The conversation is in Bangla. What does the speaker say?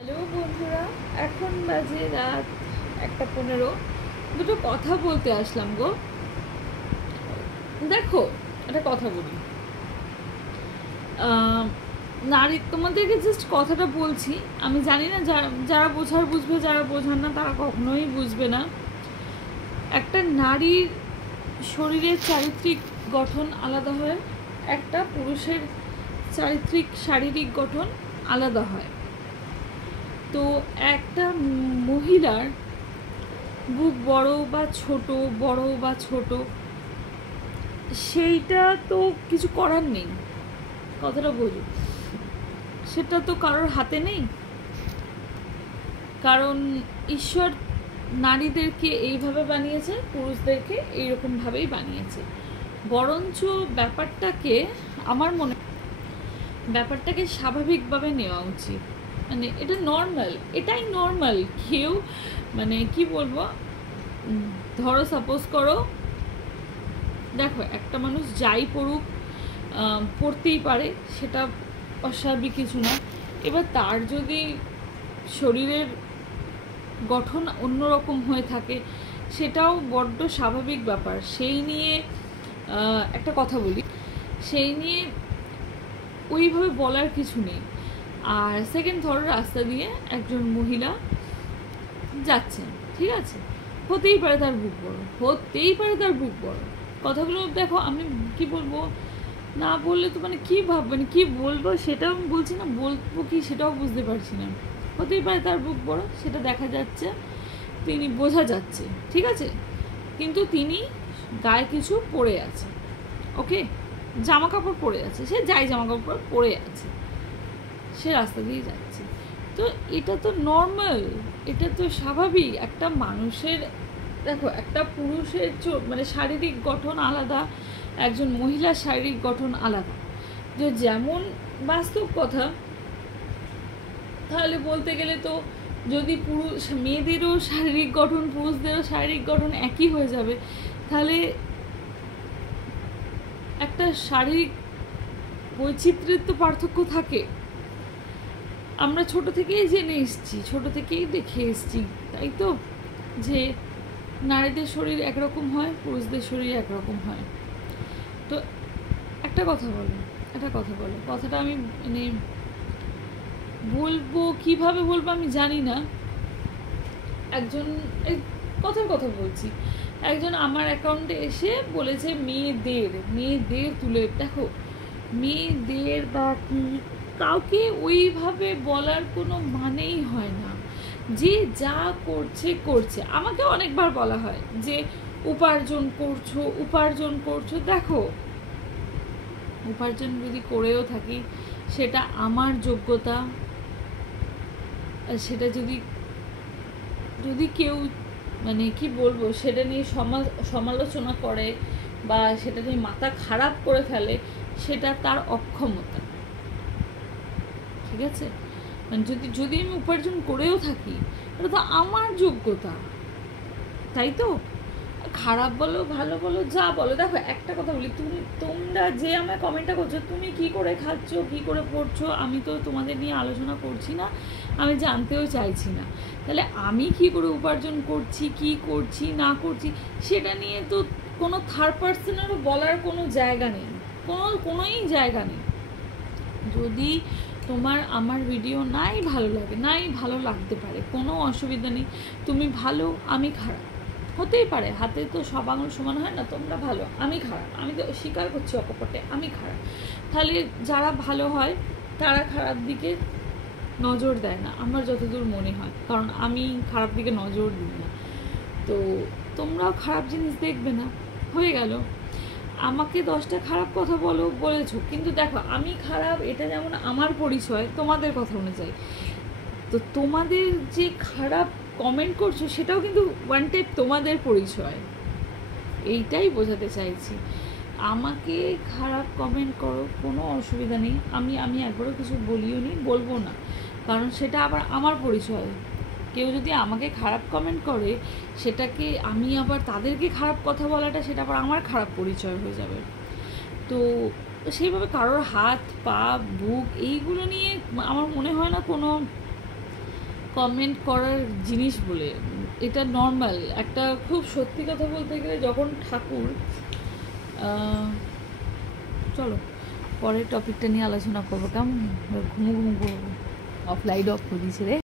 হ্যালো বন্ধুরা, এখন বাজে রাত 1:15। দুটো কথা বলতে আসলাম গো। দেখো, একটা কথা বলি। নারী, তোমাদেরকে জাস্ট কথাটা বলছি। আমি জানি না যারা বোঝার বুঝবে, যারা বোঝার না তারা কখনোই বুঝবে না। একটা নারীর শরীরের চারিত্রিক গঠন আলাদা হয়, একটা পুরুষের চারিত্রিক শারীরিক গঠন আলাদা হয়। তো একটা মহিলার বুক বড় বা ছোট সেইটা তো কিছু করার নেই। কথাটা বলি, সেটা তো কারোর হাতে নেই, কারণ ঈশ্বর নারীদেরকে এইভাবে বানিয়েছে, পুরুষদেরকে এইরকমভাবেই বানিয়েছে। বরঞ্চ ব্যাপারটাকে স্বাভাবিকভাবে নেওয়া উচিত। মানে এটা নর্মাল, এটাই নর্মাল। কেউ মানে কি বলবো, ধরো সাপোজ করো, দেখো একটা মানুষ যাই পড়ুক, পড়তেই পারে, সেটা অস্বাভাবিক কিছু না। এবার তার যদি শরীরের গঠন অন্যরকম হয়ে থাকে, সেটাও বড্ড স্বাভাবিক ব্যাপার। সেই নিয়ে একটা কথা বলি, সেই নিয়ে ওইভাবে বলার কিছু নেই। আর সেকেন্ড, ধরো রাস্তা দিয়ে একজন মহিলা যাচ্ছেন, ঠিক আছে, হতেই পারে তার বুক বড়, কথাগুলো দেখো। আমি কি বলবো, না বললে তো মানে কি ভাববেন, কি বলবো সেটাও আমি বলছি না, বলবো কি সেটাও বুঝতে পারছি না। হতেই পারে তার বুক বড়, সেটা দেখা যাচ্ছে, তিনি বোঝা যাচ্ছে, ঠিক আছে, কিন্তু তিনি গায়ে কিছু পরে আছে, ওকে, জামা কাপড় পরে আছে, সে যাই জামা কাপড় পরে আছে, সে রাস্তা দিয়ে যাচ্ছে। তো এটা তো নর্মাল, এটা তো স্বাভাবিক। একটা মানুষের, দেখো, একটা পুরুষের মানে শারীরিক গঠন আলাদা, একজন মহিলার শারীরিক গঠন আলাদা। যে যেমন বাস্তব কথা, তাহলে বলতে গেলে তো যদি মেয়েদেরও শারীরিক গঠন, পুরুষদেরও শারীরিক গঠন একই হয়ে যাবে, তাহলে একটা শারীরিক বৈচিত্র্যের তো পার্থক্য থাকে। আমরা ছোট থেকেই জেনে এসেছি, ছোট থেকেই দেখে এসেছি, তাই তো, যে নারীদের শরীর একরকম হয়, পুরুষদের শরীর একরকম হয়। তো একটা কথা বলো, কথাটা আমি মানে বলবো, কিভাবে বলবো আমি জানি না। একজন, এই কথার কথা বলছি, একজন আমার অ্যাকাউন্টে এসে বলেছে মেয়েদের তুলে, দেখো, মেয়েদের বা কি, কাউকে ওইভাবে বলার কোনো মানেই হয় না। যে যা করছে। আমাকে অনেকবার বলা হয় যে উপার্জন করছো। দেখো, উপার্জন যদি করেও থাকি, সেটা আমার যোগ্যতা, সেটা যদি কেউ মানে কি বলবো, সেটা নিয়ে সমালোচনা করে বা সেটা নিয়ে মাথা খারাপ করে ফেলে, সেটা তার অক্ষমতা, ঠিক আছে। মানে যদি আমি উপার্জন করেও থাকি, এটা তো আমার যোগ্যতা, তাই তো। খারাপ বলো, ভালো বলো, যা বলো, দেখো একটা কথা বলি, তোমরা যে আমায় কমেন্টটা করছো, তুমি কি করে খাচ্ছ, কি করে পড়ছো, আমি তো তোমাদের নিয়ে আলোচনা করছি না, আমি জানতেও চাইছি না। তাহলে আমি কি করে উপার্জন করছি, কি করছি না করছি, সেটা নিয়ে তো কোনো থার্ড পার্সনেরও বলার কোনো জায়গা নেই, কোনোই জায়গা নেই। যদি তোমার আমার ভিডিও নাই ভালো লাগতে পারে, কোনো অসুবিধা নেই। তুমি ভালো, আমি খারাপ, হতেই পারে, হাতে তো সব আঙুল সমান হয় না। তোমরা ভালো, আমি খারাপ, আমি তো স্বীকার করছি অকপটে আমি খারাপ। তাহলে যারা ভালো হয় তারা খারাপ দিকে নজর দেয় না, আমার যতদূর মনে হয়, কারণ আমি খারাপ দিকে নজর দিই না। তো তোমরাও খারাপ জিনিস দেখবে না, হয়ে গেল। আমাকে 10টা খারাপ কথা বলেছো, কিন্তু দেখো আমি খারাপ, এটা যেমন আমার পরিচয় তোমাদের কথা অনুযায়ী। তো তোমাদের যে খারাপ কমেন্ট করছো, সেটাও কিন্তু ওয়ান টাইপ তোমাদের পরিচয়, এইটাই বোঝাতে চাইছি। আমাকে খারাপ কমেন্ট করো, কোনো অসুবিধা নেই, আমি একবারও কিছু বলিও নি, বলবো না, কারণ সেটা আবার আমার পরিচয়। কেউ যদি আমাকে খারাপ কমেন্ট করে, সেটাকে আমি আবার তাদেরকে খারাপ কথা বলাটা, সেটা আবার আমার খারাপ পরিচয় হয়ে যাবে। তো সেইভাবে কারোর হাত পা বুক এইগুলো নিয়ে আমার মনে হয় না কোনো কমেন্ট করার জিনিস বলে, এটা নর্মাল একটা। খুব সত্যি কথা বলতে গেলে যখন ঠাকুর, চলো পরের টপিকটা নিয়ে আলোচনা করবো, কেমন ঘুমো ঘুমো করবো, অফ লাইট অফ করে দিয়েছে রে।